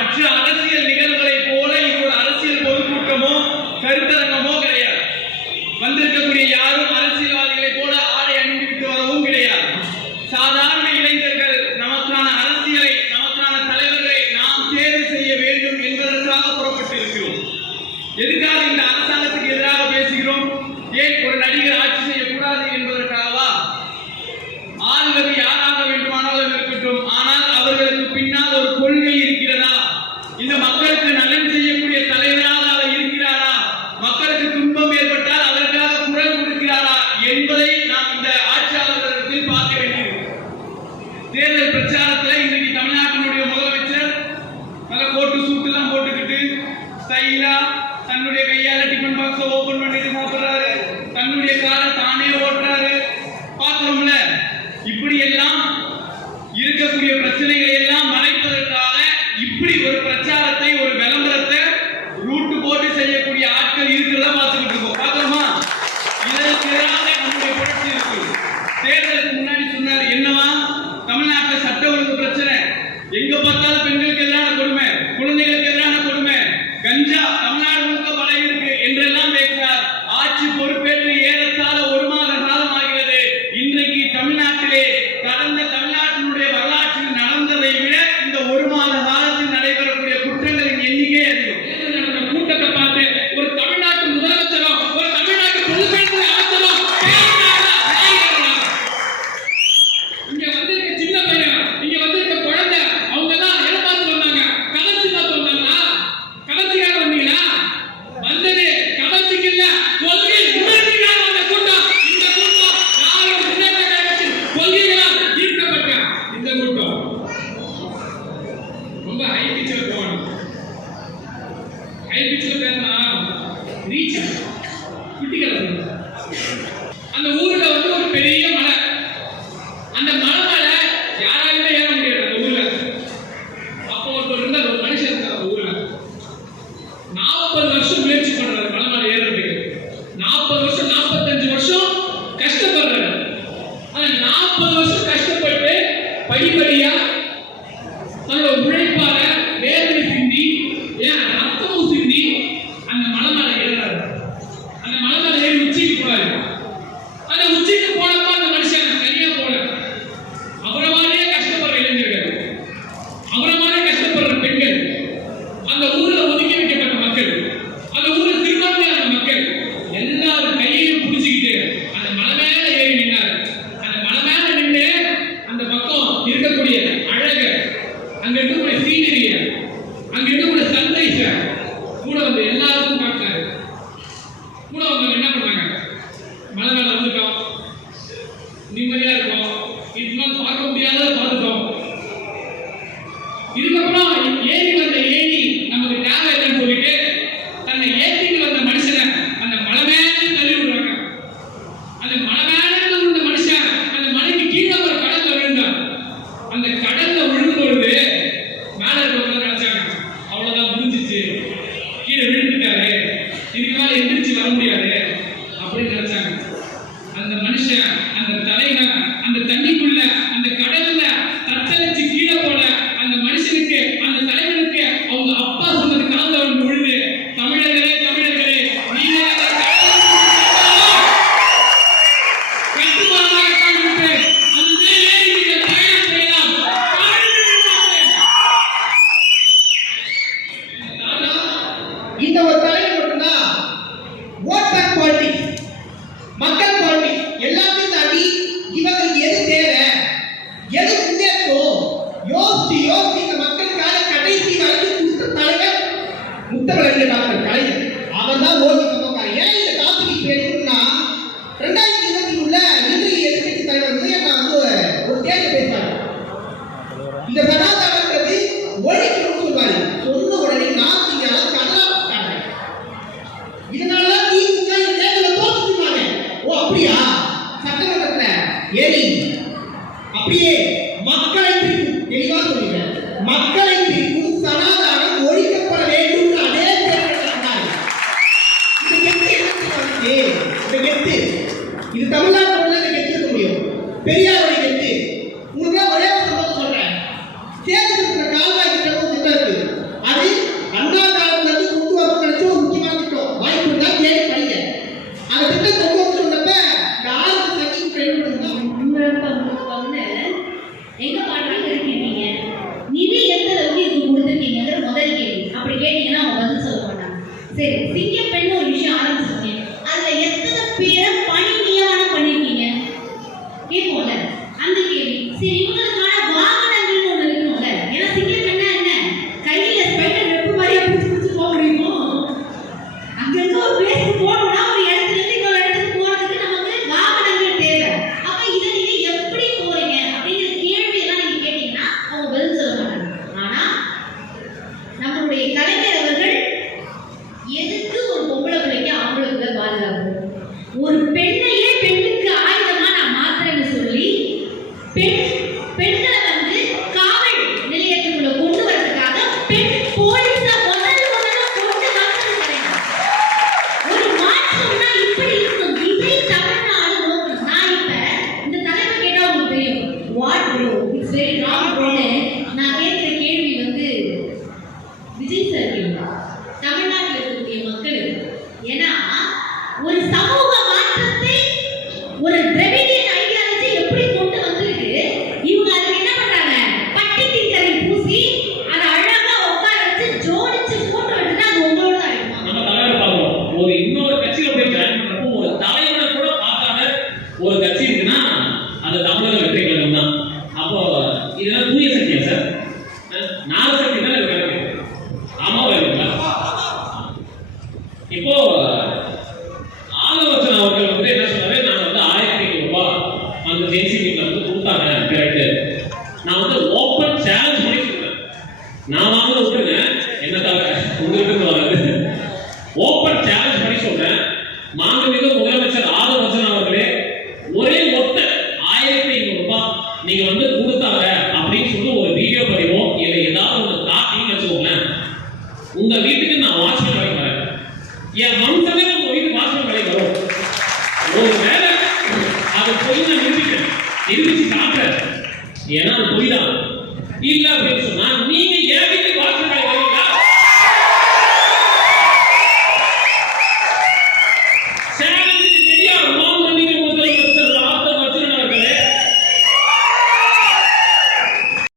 மற்ற அரசியல் நிகழ்வுகளை போல இது ஒரு அரசியல் பொதுக்கூட்டமோ கருத்தரங்கமோ கிடையாது. வந்திருக்கக்கூடிய யாரும் அரசியல்வாதிகளை போல ஆடை அணிந்துவிட்டு வரவும் கிடையாது. சாதாரண இளைஞர்கள் நமக்கான அரசியலை, நமக்கான தலைவர்களை நாம் தேர்வு செய்ய வேண்டும் என்பதற்காக புறப்பட்டு இருக்கிறோம். எதுக்காக இந்த அரசாங்கத்துக்கு எதிராக பேசுகிறோம்? ஏன் ஒரு நடிகர் ஆட்சி செய்யக்கூடாது என்பதற்காகவா? ஆளுநர் யாராக வேண்டுமானாலும் இருக்கட்டும், ஆனால் அவர்களுக்கு பின்னால் ஒரு கொள்கை இருக்கிறதா? இந்த மக்களுக்கு நலன் செய்யக்கூடிய தலைவராக அவர் இருக்கிறாரா? மக்களுக்கு துன்பம் ஏற்பட்டால் அதற்காக குரல் கொடுக்கிறாரா என்பதை நாம் இந்த ஆட்சியாளர்களுக்கு பார்க்க வேண்டியிருக்கு. தேர்தல் பிரச்சாரத்தில் இன்னைக்கு தமிழ்நாட்டினுடைய முதலமைச்சர் நல்ல கோட்டு சூட்டு எல்லாம் போட்டுக்கிட்டு ஸ்டைலா தன்னுடைய கையால டிஃபன் பாக்ஸை ஓபன் பண்ணிட்டு சாப்பிடுறாரு, தன்னுடைய காரை தானே ஓட்டுறாரு. பார்க்கிறோம்ல, இப்படி எல்லாம் இருக்கக்கூடிய பிரச்சனைகளை எல்லாம் மறைப்பதற்காக இப்படி ஒரு பிரச்சாரத்தை, ஒரு விளம்பரத்தை ரூட்டு போட்டு செய்யக்கூடிய ஆட்கள் இருக்கிறதா பார்த்துக்கிட்டு இருக்கோம். பார்க்கணுமா? இதற்கு எதிராக நம்முடைய புரட்சி இருக்கு. தேர்தலுக்கு முன்னாடி சொன்னாரு, என்னவா தமிழ்நாட்டில் சட்ட ஒழுங்கு பிரச்சனை, எங்க பார்த்தாலும் பெண்களுக்கு எதிரான கொடுமை, குழந்தைகளுக்கு எதிரான கொடுமை, கஞ்சா தமிழ்நாடு முழுக்க பரவி இருக்கு என்றெல்லாம் பேசினார். ஆட்சி பொறுப்பேற்று ஏறத்தாழ 1 மாத காலம் ஆகிறது. இன்றைக்கு தமிழ்நாட்டிலே கடந்த தமிழ்நாட்டினுடைய வரலாற்றில் நடந்ததை விட இந்த 1 மாத காலத்தில் நடைபெறக்கூடிய குற்றங்களின் எண்ணிக்கை அதிகம். நடந்த கூட்டத்தை பார்த்து ஒரு தமிழ்நாட்டு முதலமைச்சரோ, ஒரு தமிழ்நாட்டு பொதுப்பணித்துறை அமைச்சரோ இங்க வந்திருக்க சின்ன பையன், இங்க வந்திருக்க குழந்தை, அவங்க எல்லாம் எதை பார்த்து வந்தாங்க? கவர்ச்சி பார்த்து வந்தாங்களா? கவர்ச்சிக்காக வந்தீங்களா? வந்தது கவர்ச்சிக்கு இல்ல, கொள்கை உணர்ச்சிக்காக வந்த கூட்டம். இந்த கூட்டம் நாலு முன்னேற்ற கழகத்தின் கொள்கைகளால் ஈர்க்கப்பட்ட இந்த கூட்டம். ரொம்ப ஹை பிச்சில் போகணும். ஹை பிச்சில் பேசினா ரீச் குட்டிகளை அந்த ஊர்ல வந்து ஒரு பெரிய மலை, அந்த மலை மேல யாராலுமே ஏற முடியாது அந்த ஊர்ல. அப்போ ஒருத்தர் இருந்தார், ஒரு மனுஷன் இருந்தார் அந்த ஊர்ல. 40 வருஷம் முயற்சி பண்றாரு மலை மேல ஏறுறதுக்கு. 40 வருஷம் 45 வருஷம் கஷ்டப்படுறாரு. ஆனா 40 வருஷம் கஷ்டப்பட்டு படிப்படியா தன்னோட உழைப்பால வேர்வை சிந்தி, ரத்தமும் சிந்தி அந்த மலை மேல ஏறாரு. அந்த மலை மேல ஏறி உச்சிக்கு போறாரு. அந்த உச்சிக்கு போனப்ப அந்த மனுஷன் தனியா போல, அவரை மாதிரியே கஷ்டப்படுற இளைஞர்கள், அவரை மாதிரி கஷ்டப்படுற பெண்கள், அந்த ஊர்ல ஒதுக்கி வைக்கப்பட்ட மக்கள், அந்த ஊர்ல சிறுபான்மையான மக்கள் எல்லாரும் கையையும் பிடிச்சிக்கிட்டு அந்த மலை மேல ஏறி நின்னாரு. அந்த மலை மேல நின்று அந்த பக்கம் இருக்கக்கூடிய அழக, அங்க இருக்கக்கூடிய சீனரிய, அங்க இருக்கக்கூடிய சன்ரைஸ கூட வந்து எல்லாருக்கும் காட்டினாரு. கூட வந்து என்ன பண்ணாங்க? மலை மேல வந்துட்டோம், நிம்மதியா இருக்கும், இதெல்லாம் பார்க்க முடியாத பார்த்துட்டோம், இதுக்கப்புறம் ஏறி வந்த ஏணி நமக்கு தேவை இல்லைன்னு சொல்லிட்டு தன்னை ஏற்றிட்டு வந்த மனுஷனை அந்த மலை மேலே தள்ளி விடுறாங்க. அந்த மலை மேலே விழுந்த மனுஷன் அந்த மலைக்கு கீழே ஒரு கடல்ல விழுந்தார். அந்த கடல்ல விழுந்த பொழுது மேல இருக்கவங்க நினைச்சாங்க, அவ்வளவுதான் முடிஞ்சிச்சு, கீழே விழுந்துட்டாரு, இதுக்கு மேல எந்திரிச்சு வர முடியாது அப்படின்னு நினைச்சாங்க. அந்த மனுஷன், அந்த தலைவன் அந்த தண்ணிக்குள்ள அந்த கடல்ல தத்தளிச்சு கீழே போல அந்த மனுஷனுக்கு, அந்த தலைவனுக்கு அவங்க அப்பா சொன்னது காதுல வந்து விழுது, தமிழர்களே தமிழர்களே, நீங்க கட்டுமானமாக காண்பிட்டு அந்த மேலே நீங்கள் பயணம் செய்யலாம். இந்த ஒரு தலைவர் மட்டும்தான் ஓட் பேங்க் பாலிடிக்ஸ், மக்கள் பாலிடிக்ஸ் எல்லாத்தையும் தாண்டி இவங்களுக்கு எது தேவை, எது முன்னேற்றம் யோசிச்சு யோசிச்சு இந்த மக்களுக்காக கடைசி வரைக்கும் கொடுத்த தலைவர் முத்தமிழறிஞர் டாக்டர் கலைஞர். அவர் தான் ஓடி பக்கம். ஏன் இந்த டாபிக் பேசணும்னா 2023 இன்றைய எதிர்கட்சி தலைவர் வந்து நான் ஒரு கேள்வி பேசுவாங்க. இந்த சனாதனன்றது ஒழிக்கணும்னு சொல்வாரு. சொன்ன உடனே நான் கடலாக இதனால திமுக தேர்தலை தோற்றுவாங்க. ஓ அப்படியா? சட்டமன்றத்துல ஏறி அப்படியே மக்களை பிரிக்கும், தெளிவா சொல்லுங்க, மக்களை பிரிக்கும் சனாதானம் ஒழிக்கப்பட வேண்டும். அதே இது தமிழ்நாட்டோட கெத்து இருக்க முடியும், பெரியாருடைய கெத்து. உங்களுக்கு ஒரே ஒரு சம்பவம் சொல்றேன். தேர்தலுக்கு கால்வாய் திட்டம் திட்டம் இருக்கு. சரி, சிங்கப்பெண்ணு ஒரு விஷயம் ஆரம்பிச்சிருக்கீங்க. அதுல எத்தனை பேரை பணி நியமனம் பண்ணிருக்கீங்க? கேட்போம்ல அந்த கேள்வி. சரி, இவங்களுக்கான வாகனங்கள்னு ஒண்ணு இருக்கணும்ல. ஏன்னா சிங்கப்பெண்ணா என்ன கையில ஸ்பைடர் வெப்பு மாதிரியே பிடிச்சு பிடிச்சு போக முடியுமோ? அங்கிருந்து ஒரு பிளேஸ்க்கு போகணும்னா ஒரு இடத்துல இருந்து இன்னொரு இடத்துக்கு போறதுக்கு நமக்கு வாகனங்கள் தேவை. அப்ப இதை நீங்க எப்படி போறீங்க அப்படிங்கிற கேள்வி எல்லாம் நீங்க கேட்டீங்கன்னா அவங்க பதில் சொல்ல மாட்டாங்க. ஆனா நம்மளுடைய கலைஞர் அவர்கள் எதுக்கு ஒரு பொம்பளை பிள்ளைக்கு ஆம்பளை பிள்ளை பாதுகாப்பு, ஒரு பெண்ணையே பெண்ணுக்கு ஆயுதமா நான் மாத்துறேன்னு சொல்லி பெண்களை வந்து காவல் நிலையத்துக்குள்ள கொண்டு வரதுக்காக பெண் போலீஸா முதல்ல கொண்டு வந்தது கிடையாது. ஒரு மாற்றம்னா இப்படி இருக்கும். இதை தமிழ்நாடு நோக்கம். நான் இப்ப இந்த தலைமை கேட்டா உங்களுக்கு தெரியும். What bro, it's very wrong ப்ரோன்னு நான் கேட்கிற கேள்வி வந்து விஜய் சார் கேள்வி, தமிழ்நாட்டில் இருக்கக்கூடிய மக்களுக்கு. ஏன்னா ஒரு சமூக மாற்றத்தை ஒரு திராவிடியன் ஐடியாலஜி எப்படி கொண்டு வந்திருக்கு. இவங்க அதுக்கு என்ன பண்றாங்க, பட்டி திங்கரை பூசி அதை அழகா உட்கார வச்சு ஜோடிச்சு போட்டோ எடுத்தா அது உங்களோட தான் இருக்கும். நம்ம தலைவர் பார்க்கிறோம். ஒரு இன்னொரு கட்சியில போய் ஜாயின் பண்றப்போ ஒரு தலைவரை கூட பார்க்காத ஒரு கட்சி இருக்குன்னா அது தமிழக வெற்றி கழகம் தான். அப்போ இதெல்லாம் தூய சக்தியா சார்? நாலு சக்தி தான் இருக்கு. ஆமாவா இல்லைங்களா? இப்போ ஆலோசனை அவர்கள் வந்து என்ன சொன்னாரு, நான் வந்து 1500 ரூபாய் அந்த ஜென்சிபில வந்து கொடுத்தாங்க. கரெக்ட். நான் வந்து ஓப்பன் சேலஞ்ச் பண்ணி சொல்றேன். நான் வாங்க விட்டுருங்க, என்ன தவிர உங்களுக்கு வராது. ஓப்பன் சேலஞ்ச் பண்ணி சொல்றேன்.